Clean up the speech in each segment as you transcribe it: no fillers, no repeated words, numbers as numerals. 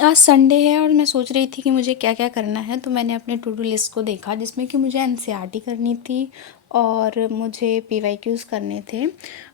आज संडे है और मैं सोच रही थी कि मुझे क्या क्या करना है, तो मैंने अपने टू डू लिस्ट को देखा जिसमें कि मुझे एनसीईआरटी करनी थी और मुझे पीवाईक्यूज़ करने थे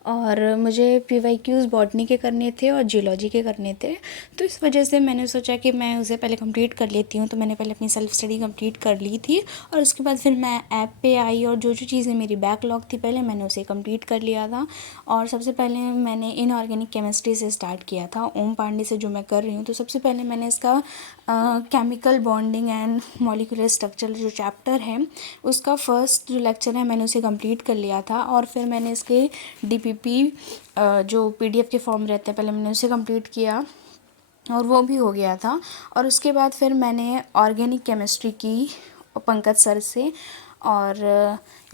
और मुझे पीवाईक्यूज़ बॉटनी के करने थे और जियोलॉजी के करने थे। तो इस वजह से मैंने सोचा कि मैं उसे पहले कंप्लीट कर लेती हूँ। तो मैंने पहले अपनी सेल्फ स्टडी कंप्लीट कर ली थी और उसके बाद फिर मैं ऐप पे आई और जो जो चीज़ें मेरी बैकलॉग थी पहले मैंने उसे कंप्लीट कर लिया था। और सबसे पहले मैंने इनऑर्गेनिक केमिस्ट्री से स्टार्ट किया था, ओम पांडे से जो मैं कर रही हूँ। तो सबसे पहले मैंने इसका chemical bonding and molecular structure जो चैप्टर है उसका फर्स्ट जो लेक्चर है मैंने उसे कंप्लीट कर लिया था। और फिर मैंने इसके डीपीपी जो पीडीएफ के फॉर्म रहते हैं पहले मैंने उसे कंप्लीट किया और वो भी हो गया था। और उसके बाद फिर मैंने ऑर्गेनिक केमिस्ट्री की पंकज सर से और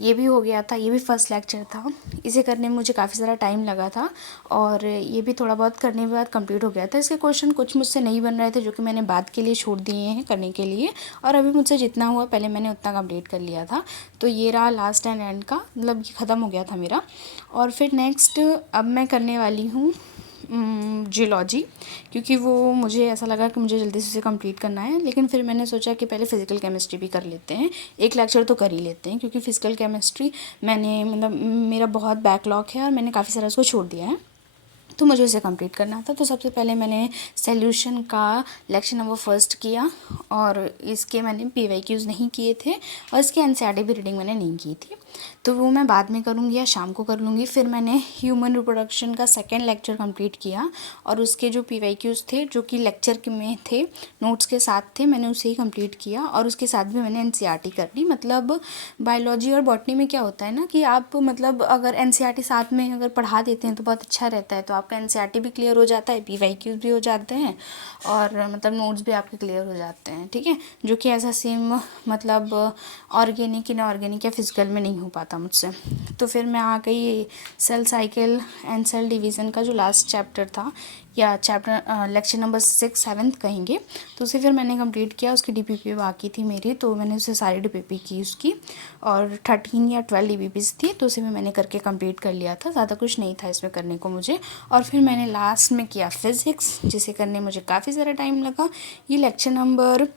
ये भी हो गया था, ये भी फर्स्ट लेक्चर था। इसे करने में मुझे काफ़ी सारा टाइम लगा था और ये भी थोड़ा बहुत करने के बाद कंप्लीट हो गया था। इसके क्वेश्चन कुछ मुझसे नहीं बन रहे थे जो कि मैंने बाद के लिए छोड़ दिए हैं करने के लिए, और अभी मुझसे जितना हुआ पहले मैंने उतना कंप्लीट कर लिया था। तो ये रहा लास्ट एंड एंड का, मतलब ये ख़त्म हो गया था मेरा। और फिर नेक्स्ट अब मैं करने वाली हूँ जियोलॉजी, क्योंकि वो मुझे ऐसा लगा कि मुझे जल्दी से उसे कंप्लीट करना है। लेकिन फिर मैंने सोचा कि पहले फ़िज़िकल केमिस्ट्री भी कर लेते हैं, एक लेक्चर तो कर ही लेते हैं, क्योंकि फ़िज़िकल केमिस्ट्री मैंने मतलब मेरा बहुत बैकलॉग है और मैंने काफ़ी सारा उसको छोड़ दिया है, तो मुझे उसे कंप्लीट करना था। तो सबसे पहले मैंने सॉल्यूशन का लेक्चर नंबर फर्स्ट किया और इसके मैंने पीवाईक्यूज़ नहीं किए थे और इसके एनसीईआरटी भी रीडिंग मैंने नहीं की थी, तो वो मैं बाद में करूँगी या शाम को कर लूँगी। फिर मैंने ह्यूमन रिप्रोडक्शन का सेकेंड लेक्चर कंप्लीट किया और उसके जो पीवाईक्यूज़ थे जो कि लेक्चर के में थे, नोट्स के साथ थे, मैंने उसे ही कंप्लीट किया और उसके साथ भी मैंने एनसीईआरटी कर ली। मतलब बायोलॉजी और बॉटनी में क्या होता है ना कि आप मतलब अगर एनसीईआरटी साथ में अगर पढ़ा देते हैं तो बहुत अच्छा रहता है, तो आपका एनसीईआरटी भी क्लियर हो जाता है, पीवाईक्यूज़ भी हो जाते हैं और मतलब नोट्स भी आपके क्लियर हो जाते हैं, ठीक है। जो कि ऐसा सेम मतलब ऑर्गेनिक इनऑर्गेनिक या फिजिकल में नहीं हो पाता मुझसे। तो फिर मैं आ गई cell cycle and cell division का जो लास्ट चैप्टर था, या चैप्टर लेक्चर नंबर 6-7 कहेंगे, तो उसे फिर मैंने कंप्लीट किया। उसकी डीपीपी बाकी थी मेरी, तो मैंने उसे सारी डीपीपी की उसकी, और 13 या 12 डीपीपीज थी, तो उसे भी मैंने करके कंप्लीट कर लिया था। ज़्यादा कुछ नहीं था इसमें करने को मुझे। और फिर मैंने लास्ट में किया फिज़िक्स, जिसे करने मुझे काफ़ी सारा टाइम लगा। ये लेक्चर नंबर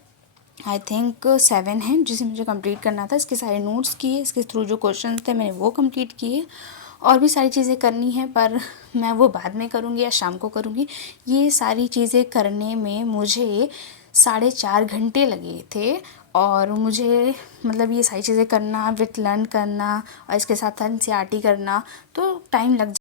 आई थिंक 7 है जिसे मुझे कंप्लीट करना था। इसके सारे नोट्स किए, इसके थ्रू जो क्वेश्चन थे मैंने वो कंप्लीट किए, और भी सारी चीज़ें करनी है पर मैं वो बाद में करूँगी या शाम को करूँगी। ये सारी चीज़ें करने में मुझे 4.5 घंटे लगे थे और मुझे मतलब ये सारी चीज़ें करना, विथ लर्न करना और इसके साथ एनसीईआरटी करना, तो टाइम लग